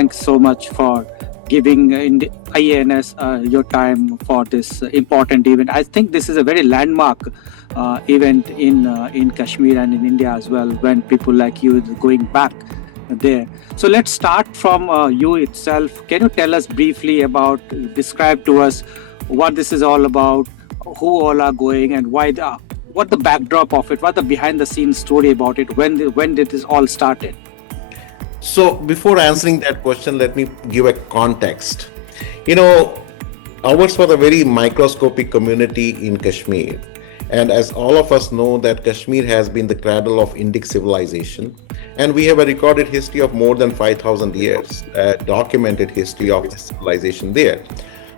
thanks so much for giving IANS your time for this important event. I think this is a very landmark event in Kashmir and in India as well, when people like you are going back there. So let's start from you itself. Can you tell us briefly about, describe to us what this is all about, who all are going, and why what the backdrop of it, what the behind the scenes story about it, when did this all started? So before answering that question, let me give a context. Ours was a very microscopic community in Kashmir. And as all of us know, that Kashmir has been the cradle of Indic civilization. And we have a recorded history of more than 5,000 years, a documented history of the civilization there.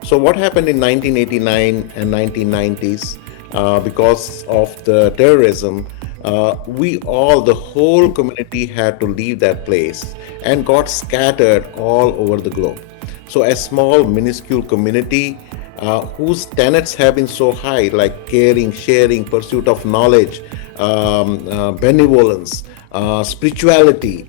So what happened in 1989 and 1990s, because of the terrorism, the whole community had to leave that place and got scattered all over the globe. So a small, minuscule community whose tenets have been so high, like caring, sharing, pursuit of knowledge, benevolence, spirituality.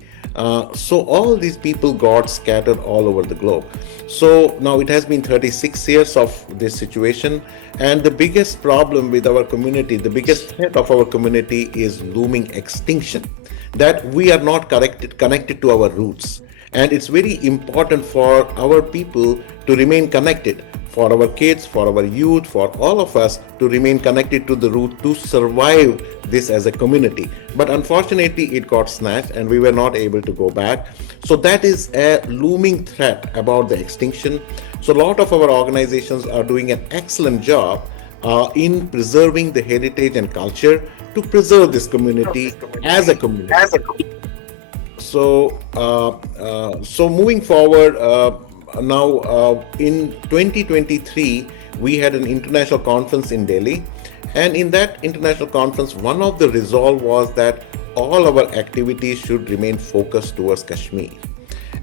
So all these people got scattered all over the globe. So now it has been 36 years of this situation, and the biggest problem with our community, the biggest threat of our community is looming extinction, that we are not connected to our roots. And it's very important for our people to remain connected, for our kids, for our youth, for all of us to remain connected to the root, to survive this as a community. But unfortunately, it got snatched and we were not able to go back. So that is a looming threat about the extinction. So a lot of our organizations are doing an excellent job in preserving the heritage and culture to preserve this community as a community. So moving forward, now in 2023, we had an international conference in Delhi. And in that international conference, one of the resolve was that all our activities should remain focused towards Kashmir.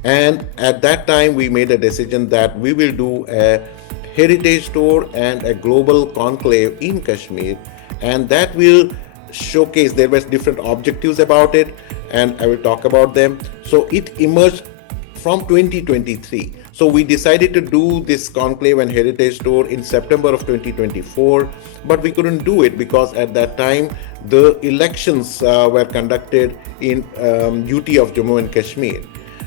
And at that time, we made a decision that we will do a heritage tour and a global conclave in Kashmir. And that will showcase, there were different objectives about it, and I will talk about them. So it emerged from 2023. So we decided to do this conclave and heritage tour in September of 2024, but we couldn't do it because at that time the elections were conducted in UT of Jammu and Kashmir.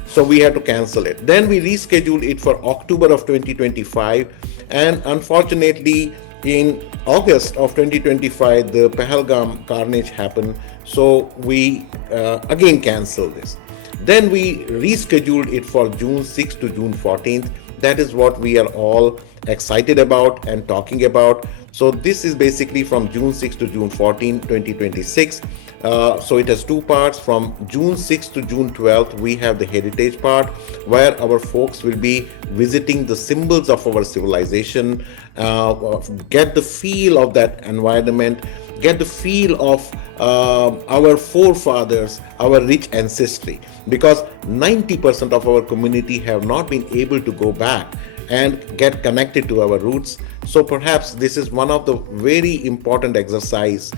So we had to cancel it. Then we rescheduled it for October of 2025, and unfortunately in August of 2025 the Pahalgam carnage happened. So we again canceled this. Then we rescheduled it for June 6th to June 14th. That is what we are all excited about and talking about. So this is basically from June 6th to June 14th, 2026. So it has two parts. From June 6th to June 12th, we have the heritage part, where our folks will be visiting the symbols of our civilization, get the feel of that environment, get the feel of our forefathers, our rich ancestry, because 90% of our community have not been able to go back and get connected to our roots. So perhaps this is one of the very important exercise,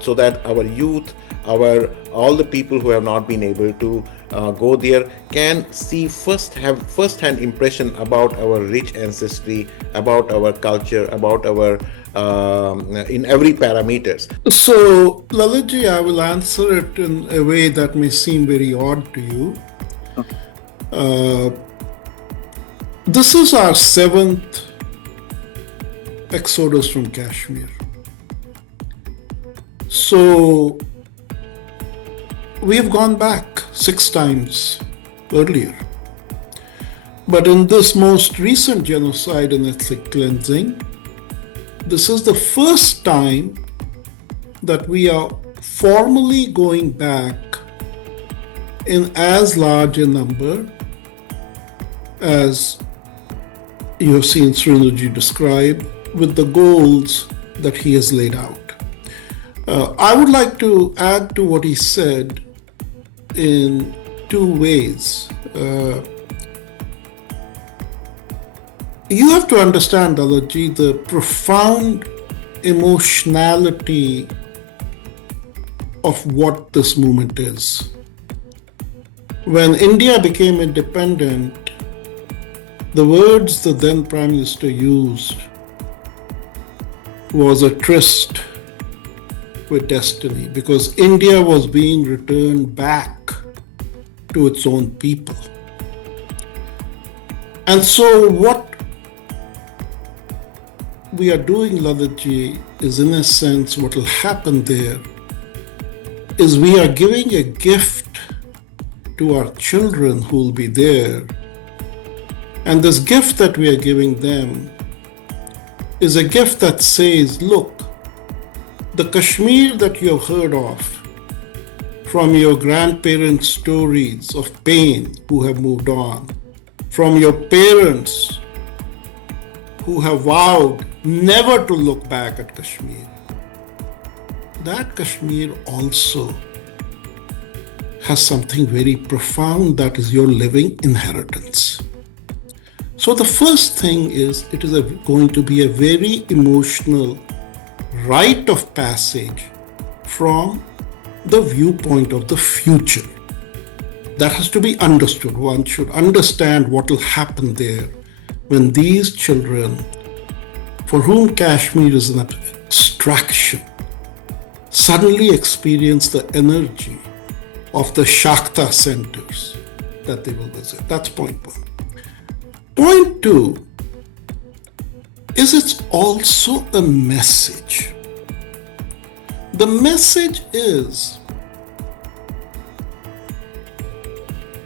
so that our youth, all the people who have not been able to go there can see have first-hand impression about our rich ancestry, about our culture, about our in every parameters. So Lalitji, I will answer it in a way that may seem very odd to you. Okay. This is our 7th exodus from Kashmir. So we have gone back 6 times earlier. But in this most recent genocide and ethnic cleansing, this is the first time that we are formally going back in as large a number as you have seen Surendraji describe, with the goals that he has laid out. I would like to add to what he said in 2 ways. You have to understand, Lalitji, the profound emotionality of what this movement is. When India became independent, the words the then Prime Minister used was a tryst with destiny, because India was being returned back to its own people. And so what we are doing, Laditji, is in a sense what will happen there is we are giving a gift to our children who will be there. And this gift that we are giving them is a gift that says, look, the Kashmir that you have heard of from your grandparents' stories of pain who have moved on, from your parents who have vowed never to look back at Kashmir, that Kashmir also has something very profound that is your living inheritance. So the first thing is it is going to be a very emotional rite of passage from the viewpoint of the future. That has to be understood. One should understand what will happen there when these children, for whom Kashmir is an abstraction, suddenly experience the energy of the Shakta centers that they will visit. That's point one. Point two is it's also a message. The message is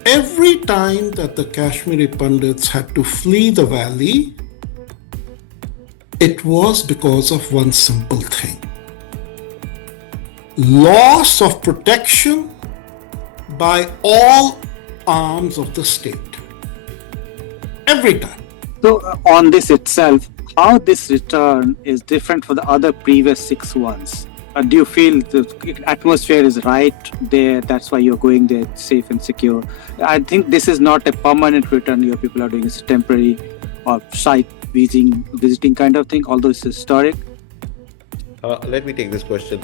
every time that the Kashmiri Pandits had to flee the valley, it was because of one simple thing: loss of protection by all arms of the state. Every time. So on this itself, how this return is different for the other previous 6 ones? Do you feel the atmosphere is right there? That's why you're going there safe and secure. I think this is not a permanent return your people are doing. It's a temporary or site visiting kind of thing, although it's historic. Let me take this question.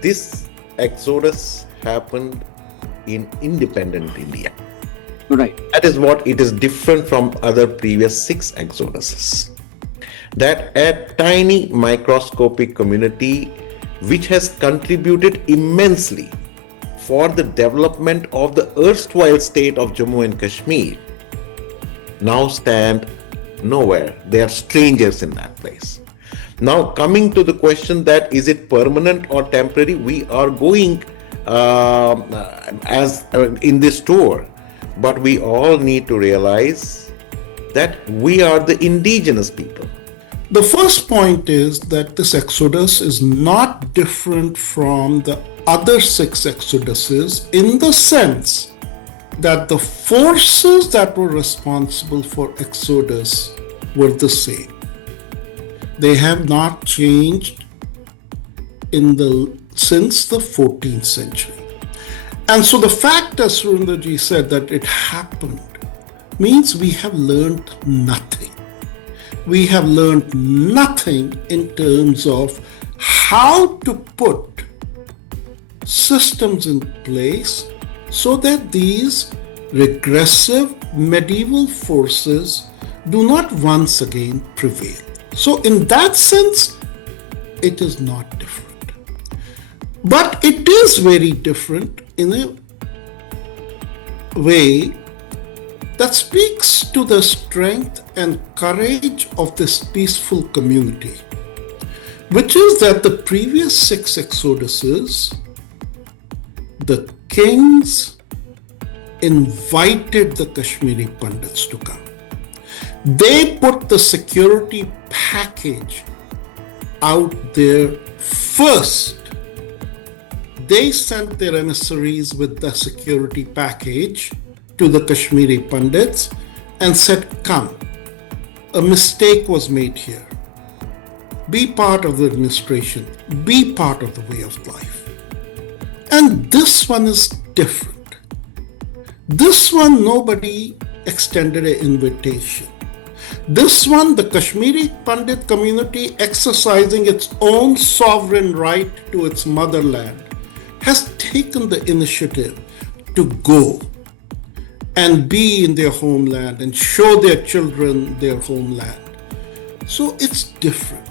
This exodus happened in independent India. Right. That is what it is different from other previous 6 exoduses. That a tiny microscopic community which has contributed immensely for the development of the erstwhile state of Jammu and Kashmir now stand nowhere. They are strangers in that place. Now, coming to the question that is it permanent or temporary, we are going in this tour, but we all need to realize that we are the indigenous people. The first point is that this exodus is not different from the other 6 exoduses in the sense that the forces that were responsible for exodus were the same. They have not changed since the 14th century. And so the fact, as Surendraji said, that it happened means we have learned nothing. We have learned nothing in terms of how to put systems in place so that these regressive medieval forces do not once again prevail. So in that sense, it is not different. But it is very different in a way that speaks to the strength and courage of this peaceful community, which is that the previous 6 exoduses, the kings invited the Kashmiri Pandits to come. They put the security package out there first. They sent their emissaries with the security package to the Kashmiri Pandits and said, come, a mistake was made here. Be part of the administration. Be part of the way of life. And this one is different. This one, nobody extended an invitation. This one, the Kashmiri Pandit community exercising its own sovereign right to its motherland, has taken the initiative to go and be in their homeland and show their children their homeland. So it's different.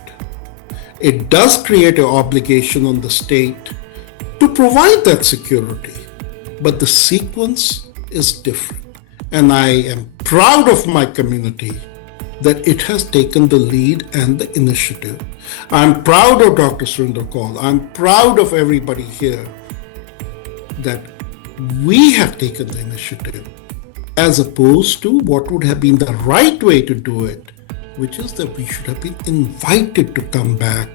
It does create an obligation on the state to provide that security, but the sequence is different. And I am proud of my community that it has taken the lead and the initiative. I'm proud of Dr. Surinder Kaul. I'm proud of everybody here that we have taken the initiative as opposed to what would have been the right way to do it, which is that we should have been invited to come back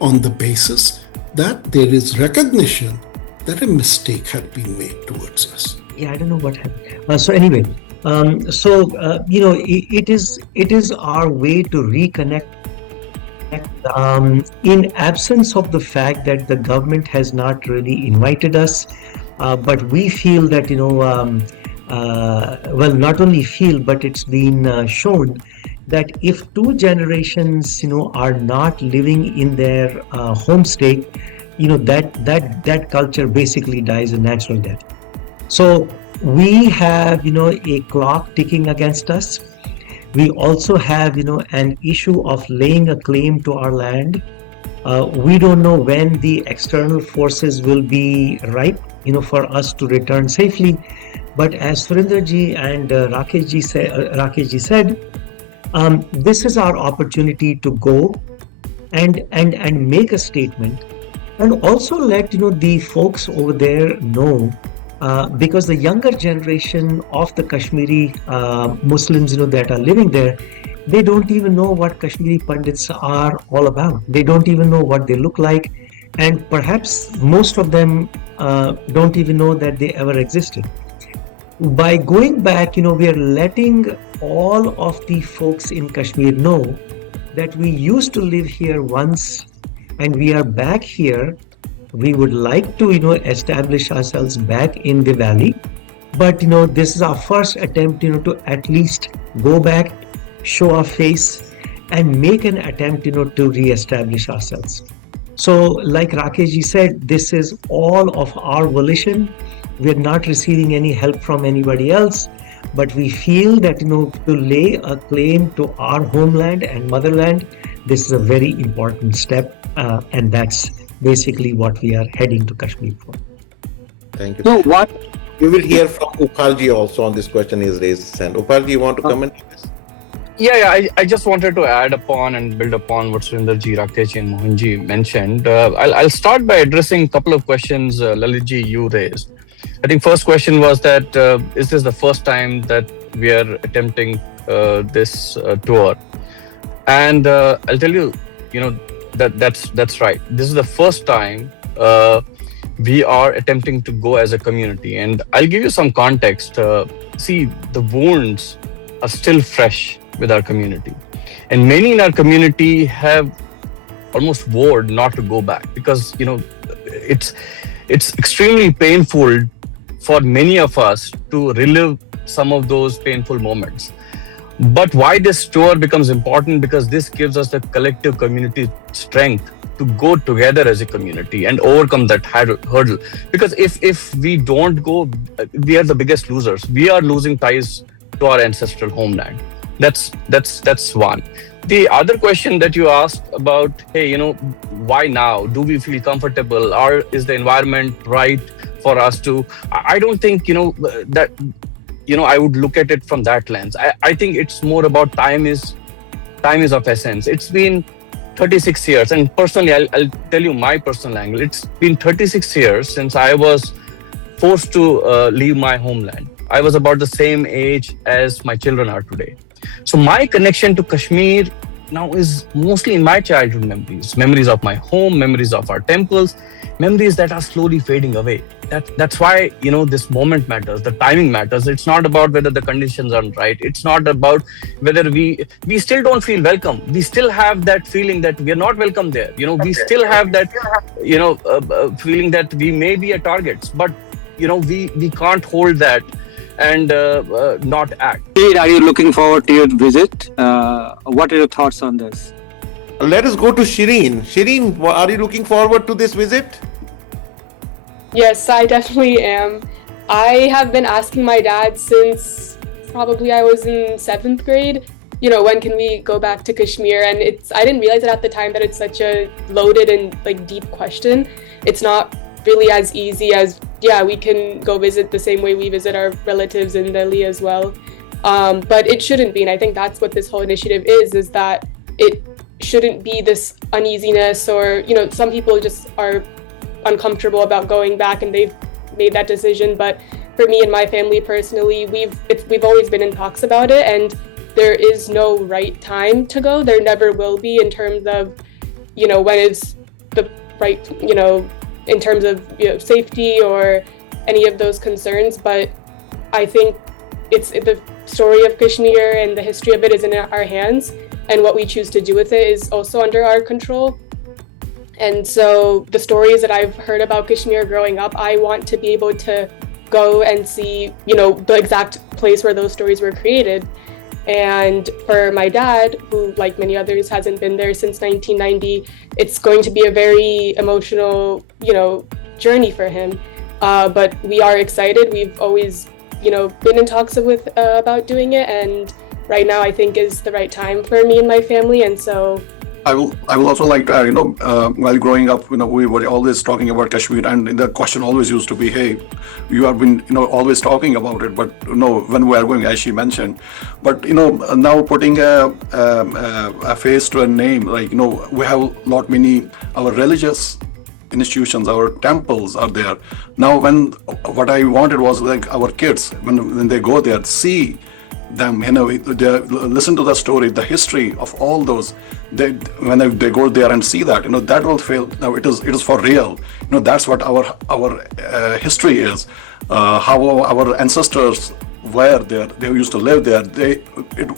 on the basis that there is recognition that a mistake had been made towards us. Yeah, I don't know what happened. So anyway, it is our way to reconnect. In absence of the fact that the government has not really invited us, but we feel that not only feel, but it's been shown that if two generations are not living in their home state, that culture basically dies a natural death. So we have a clock ticking against us. We also have an issue of laying a claim to our land. We don't know when the external forces will be ripe for us to return safely. But as Surinderji and Rakeshji said, this is our opportunity to go and make a statement, and also let the folks over there know, because the younger generation of the Kashmiri Muslims that are living there, they don't even know what Kashmiri Pandits are all about. They don't even know what they look like, and perhaps most of them don't even know that they ever existed. By going back, we are letting all of the folks in Kashmir know that we used to live here once and we are back here. We would like to, establish ourselves back in the valley. But, this is our first attempt, to at least go back, show our face and make an attempt, to re-establish ourselves. So like Rakeshji said, this is all of our volition. We're not receiving any help from anybody else, but we feel that, to lay a claim to our homeland and motherland, this is a very important step, and that's basically what we are heading to Kashmir for. Thank you. So what? We will hear from Upalji also on this question is raised. And Upalji, you want to comment on this? Yeah, I just wanted to add upon and build upon what Surinderji, Rakeshji and Mohanji mentioned. I'll start by addressing a couple of questions Lalitji, you raised. I think first question was that is this the first time that we are attempting this tour? And I'll tell you, that's right. This is the first time we are attempting to go as a community. And I'll give you some context. See, the wounds are still fresh with our community. And many in our community have almost vowed not to go back because, it's extremely painful for many of us to relive some of those painful moments. But why this tour becomes important, because this gives us the collective community strength to go together as a community and overcome that hurdle. Because if we don't go, we are the biggest losers. We are losing ties to our ancestral homeland. That's one. The other question that you asked about, hey, why now? Do we feel comfortable, or is the environment right for us to? I don't think that I would look at it from that lens. I think it's more about time is of essence. It's been 36 years, and personally, I'll tell you my personal angle. It's been 36 years since I was forced to leave my homeland. I was about the same age as my children are today. So my connection to Kashmir now is mostly in my childhood memories of my home, memories of our temples, memories that are slowly fading away. That's why, this moment matters, the timing matters. It's not about whether the conditions are right. It's not about whether we still don't feel welcome. We still have that feeling that we're not welcome there. We still have that, feeling that we may be a target, but, we can't hold that and not act. Are you looking forward to your visit? What are your thoughts on this? Let us go to Shireen. Shireen, are you looking forward to this visit? Yes, I definitely am. I have been asking my dad since probably I was in 7th grade, when can we go back to Kashmir? And I didn't realize it at the time that it's such a loaded and like deep question. It's not really as easy as, yeah, we can go visit the same way we visit our relatives in Delhi as well. But it shouldn't be. And I think that's what this whole initiative is that it shouldn't be this uneasiness or, some people just are uncomfortable about going back and they've made that decision. But for me and my family personally, we've always been in talks about it, and there is no right time to go. There never will be in terms of, when is the right, in terms of safety or any of those concerns. But I think it's the story of Kashmir and the history of it is in our hands, and what we choose to do with it is also under our control. And so the stories that I've heard about Kashmir growing up, I want to be able to go and see, the exact place where those stories were created. And for my dad, who like many others hasn't been there since 1990, it's going to be a very emotional, journey for him. But we are excited. We've always, been in talks about doing it. And right now I think is the right time for me and my family. And so I will also like to add, while growing up, we were always talking about Kashmir, and the question always used to be, hey, you have been, always talking about it, but when we are going, as she mentioned, but now putting a face to a name, like we have many our religious institutions, our temples are there. Now, what I wanted was like our kids when they go there, see them, they listen to the story, the history of all those. When they go there and see that, that will feel. Now it is for real. That's what our history is. How our ancestors were there. They used to live there. It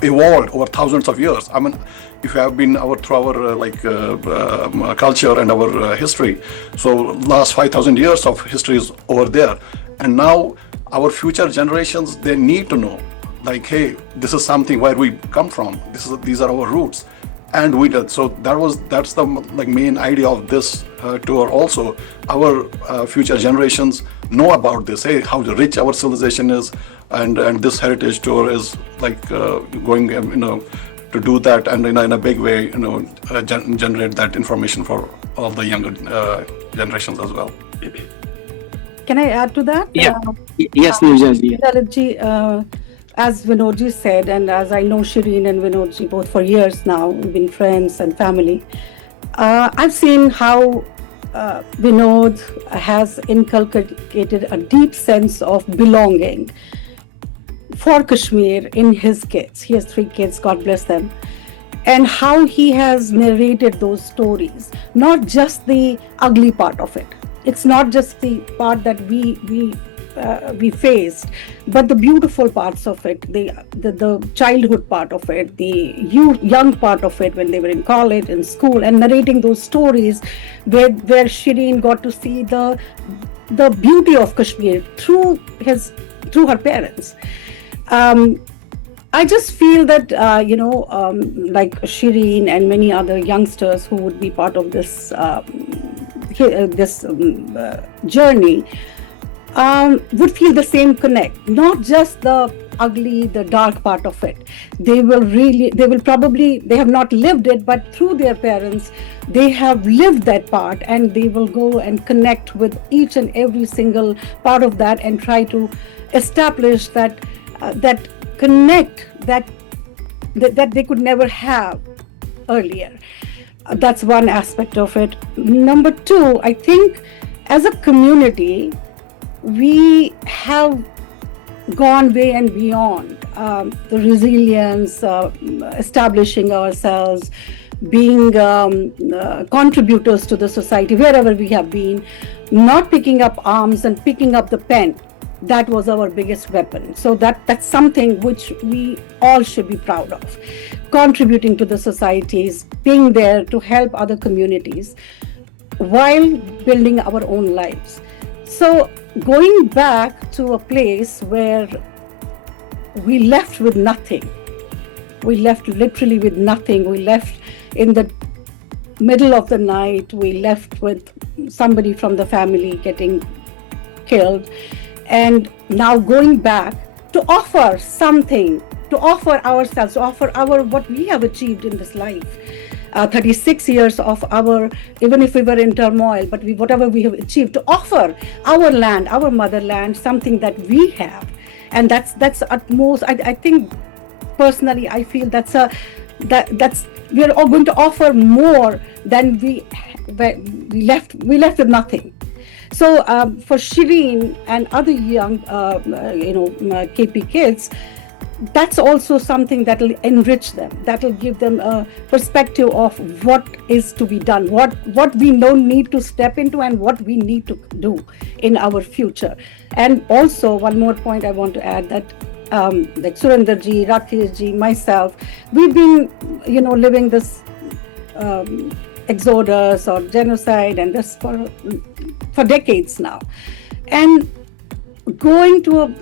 evolved over thousands of years. I mean, if you have been through our culture and our history, so last 5,000 years of history is over there, and now our future generations, they need to know. Like, hey, this is something where we come from. These are our roots, and we did. So that's the main idea of this tour. Also, our future generations know about this. Hey, how rich our civilization is, and this heritage tour is going, to do that, and in a big way, generate that information for all the younger generations as well. Can I add to that? Yeah. Yes, Nirja. Lalit, as Vinodji said, and as I know Shireen and Vinodji both for years now, we've been friends and family. I've seen how Vinod has inculcated a deep sense of belonging for Kashmir in his kids. He has 3 kids, God bless them. And how he has narrated those stories, not just the ugly part of it. It's not just the part that we faced, but the beautiful parts of it, the childhood part of it, the young part of it when they were in college and school, and narrating those stories where Shireen got to see the beauty of Kashmir through her parents. I just feel that like Shireen and many other youngsters who would be part of this journey would feel the same connect, not just the ugly, the dark part of it. They have not lived it, but through their parents, they have lived that part, and they will go and connect with each and every single part of that and try to establish that connect that they could never have earlier. That's one aspect of it. Number 2, I think as a community, we have gone way and beyond the resilience, establishing ourselves, being contributors to the society wherever we have been, not picking up arms and picking up the pen. That was our biggest weapon. So that's something which we all should be proud of. Contributing to the societies, being there to help other communities while building our own lives. So going back to a place where we left with nothing. We left literally with nothing. We left in the middle of the night. We left with somebody from the family getting killed. and now going back to offer something, to offer ourselves, to offer our what we have achieved in this life. 36 years of our, even if we were in turmoil, but whatever we have achieved, to offer our land, our motherland, something that we have. And that's at most, I think personally, I feel that's we are all going to offer more than we left with nothing. So for Shireen and other young, KP kids, that's also something that will enrich them, that will give them a perspective of what is to be done, what we don't need to step into and what we need to do in our future. And also one more point I want to add, that like Surendraji, Rakeshji, myself, we've been living this exodus or genocide and this for decades now, and going to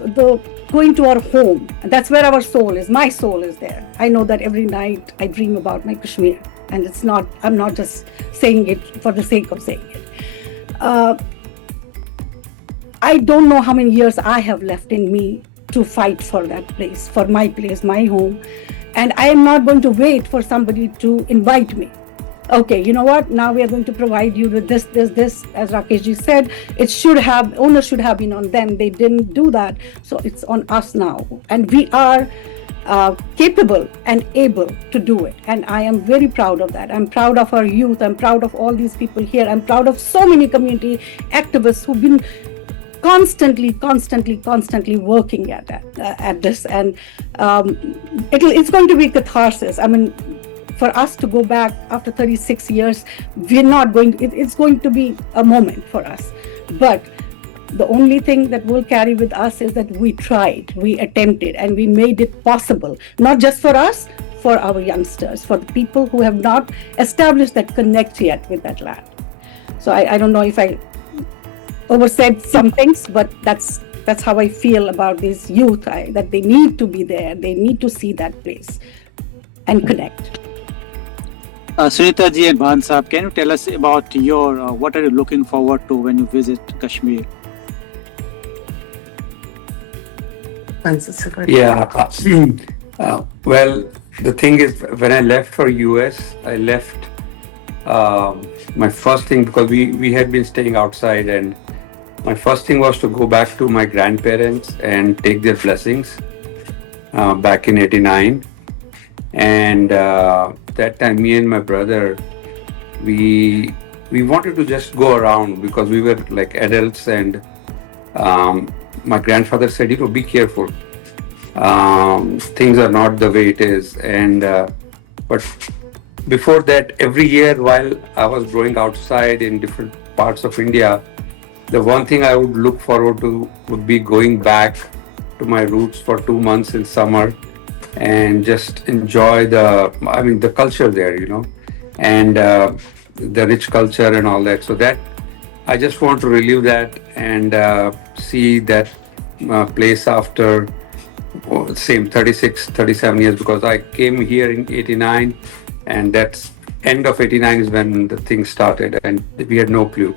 our home, that's where our soul is. My soul is there. I know that every night I dream about my Kashmir, and I'm not just saying it for the sake of saying it. I don't know how many years I have left in me to fight for that place, my home, and I am not going to wait for somebody to invite me. Okay, you know what? Now we are going to provide you with this. As Rakeshji said, onus should have been on them. They didn't do that, so it's on us now. And we are capable and able to do it. And I am very proud of that. I'm proud of our youth. I'm proud of all these people here. I'm proud of so many community activists who've been constantly working at this. And it's going to be catharsis. I mean, for us to go back after 36 years, it's going to be a moment for us. But the only thing that will carry with us is that we tried, we attempted, and we made it possible, not just for us, for our youngsters, for the people who have not established that connect yet with that land. So I don't know if I oversaid some things, but that's how I feel about this youth, that they need to be there, they need to see that place and connect. Sunita ji and Bhan Saab, can you tell us about your, what are you looking forward to when you visit Kashmir? Yeah, well, the thing is, when I left for US, I left my first thing, because we had been staying outside, and my first thing was to go back to my grandparents and take their blessings back in 89. And that time, me and my brother, we wanted to just go around, because we were like adults, and my grandfather said, be careful. Things are not the way it is. And but before that, every year while I was growing outside in different parts of India, the one thing I would look forward to would be going back to my roots for 2 months in summer and just enjoy the culture there, and the rich culture and all that. So that I just want to relive that and see that place after same 36, 37 years, because I came here in 89, and that's end of 89 is when the thing started, and we had no clue.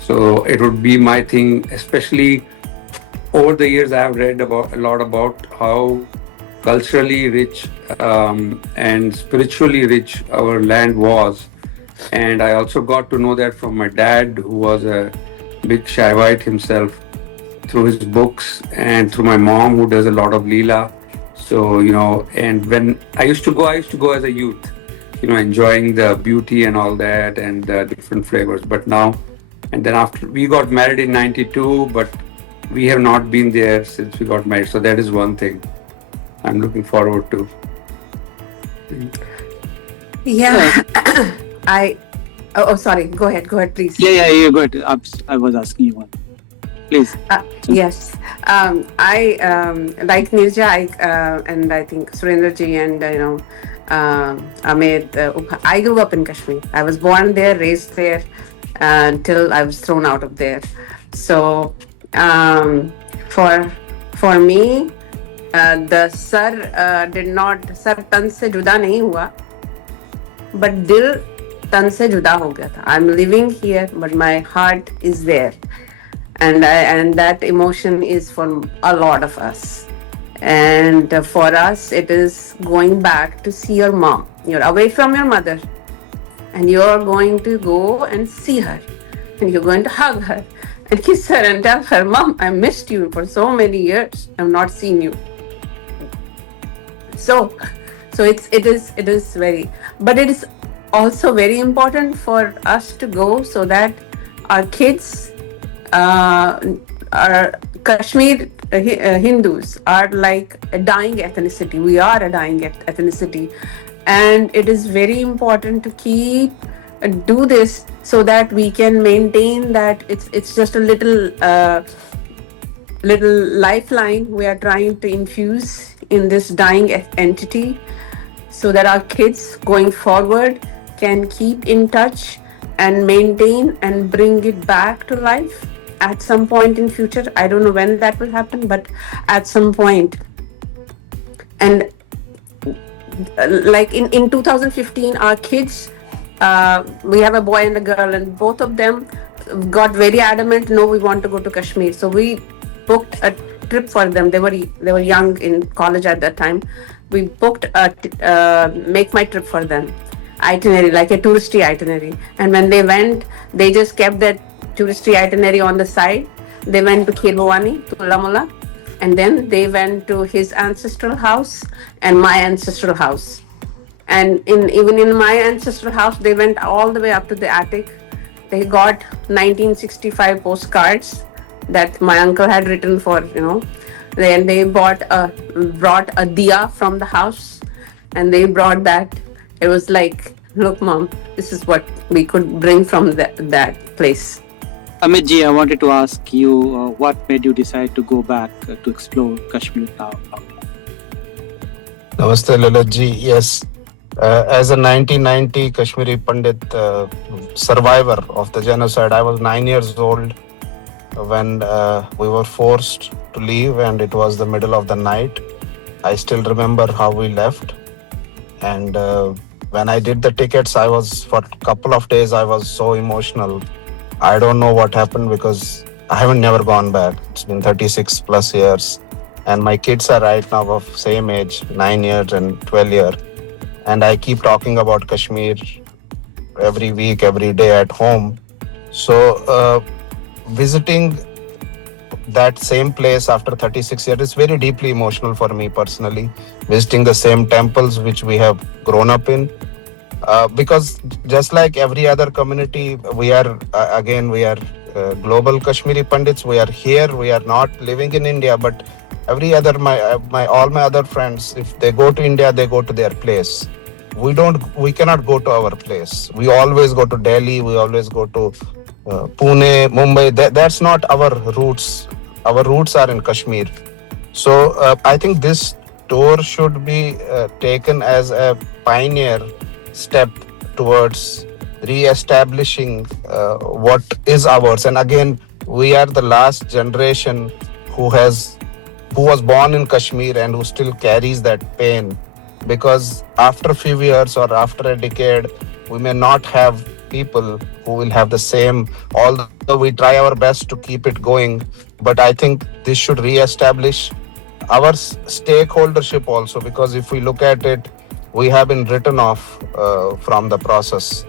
So it would be my thing, especially over the years I have read a lot about how culturally rich and spiritually rich our land was. And I also got to know that from my dad, who was a big Shaivite himself, through his books, and through my mom, who does a lot of Leela. So, and when I used to go as a youth, enjoying the beauty and all that and the different flavors. But now, and then after we got married in 92, but we have not been there since we got married. So that is one thing I'm looking forward to. Yeah. Sorry. Go ahead, please. Yeah, go ahead. I was asking you one. Please. Yes. I like Nirja, and I think Surendraji and Amit. I grew up in Kashmir. I was born there, raised there, until I was thrown out of there. So for me, the sar tan se juda nahi hua, but dil tan se juda ho gaya tha. I'm living here, but my heart is there. and that emotion is for a lot of us. And for us, it is going back to see your mom. You're away from your mother, and you're going to go and see her, and you're going to hug her and kiss her and tell her, "Mom, I missed you for so many years. I've not seen you." So it is very, but it is also very important for us to go so that our kids, our Kashmir Hindus are like a dying ethnicity. We are a dying ethnicity, and it is very important to keep do this so that we can maintain that. It's just a little lifeline we are trying to infuse in this dying entity, so that our kids going forward can keep in touch and maintain and bring it back to life at some point in future. I don't know when that will happen, but at some point. And like in 2015, our kids, we have a boy and a girl, and both of them got very adamant, no, we want to go to Kashmir. So we booked a trip for them. They were young in college at that time. We booked a make my trip for them itinerary, like a touristy itinerary. And when they went, they just kept that touristy itinerary on the side. They went to Khirbawani, to Lamula, and then they went to his ancestral house and my ancestral house. And even in my ancestral house, they went all the way up to the attic. They got 1965 postcards that my uncle had written for, Then they brought a diya from the house, and they brought that. It was like, look, Mom, this is what we could bring from that place. Amit ji, I wanted to ask you, what made you decide to go back to explore Kashmir now? Namaste, Lalit ji. Yes, as a 1990 Kashmiri Pandit survivor of the genocide, I was 9 years old when we were forced to leave, and it was the middle of the night. I still remember how we left, and when I did the tickets, for a couple of days I was so emotional. I don't know what happened because I haven't never gone back. It's been 36 plus years, and my kids are right now of same age, 9 years and 12 years, and I keep talking about Kashmir every week, every day at home. So visiting that same place after 36 years is very deeply emotional for me personally. Visiting the same temples which we have grown up in, because just like every other community, we are global Kashmiri Pandits. We are here. We are not living in India, but every other all my other friends, if they go to India, they go to their place. We cannot go to our place. We always go to Delhi. We always go to Pune, Mumbai. That's not our roots. Our roots are in Kashmir. So I think this tour should be taken as a pioneer step towards re-establishing what is ours. And again, we are the last generation who was born in Kashmir and who still carries that pain, because after a few years or after a decade, we may not have people who will have the same, although we try our best to keep it going. But I think this should re-establish our stakeholdership also, because if we look at it, we have been written off from the process.